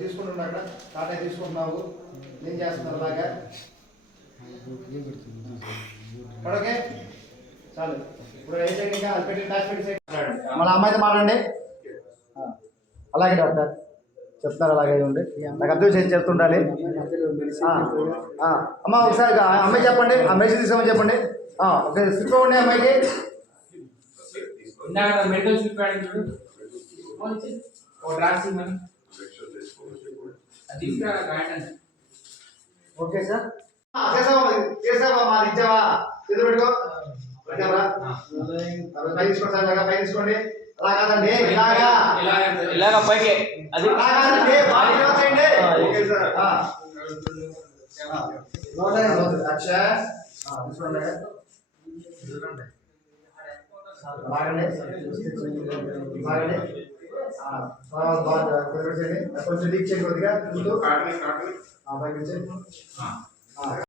తీసుకుంటున్నా అక్కడ టాటా తీసుకుంటున్నావు ఏం చేస్తున్నారు అలాగా ఓకే చాలు ఇప్పుడు మన అమ్మాయితో మాట్లాడండి అలాగే డాక్టర్ చెప్తున్నారు అలాగే ఉండి నాకు అర్థం చేసి చెప్తుండాలి అమ్మ ఒకసారి అమ్మాయి చెప్పండి ఆ మెడిసిన్ తీసుకోమని చెప్పండి ఓకే స్లిప్ ఇవ్వండి అమ్మాయికి ఓకే సార్ చేసావా మాది ఇచ్చావా చేతులు పెట్టుకో పై తీసుకోండి సార్ పై తీసుకోండి అలా కాదండి ఇలాగా పైకి అది ఓకే సార్ అక్ష తీసుకోండి బాగండి బాగండి కొంచెం లీక్ చేయండి కొద్దిగా పైకి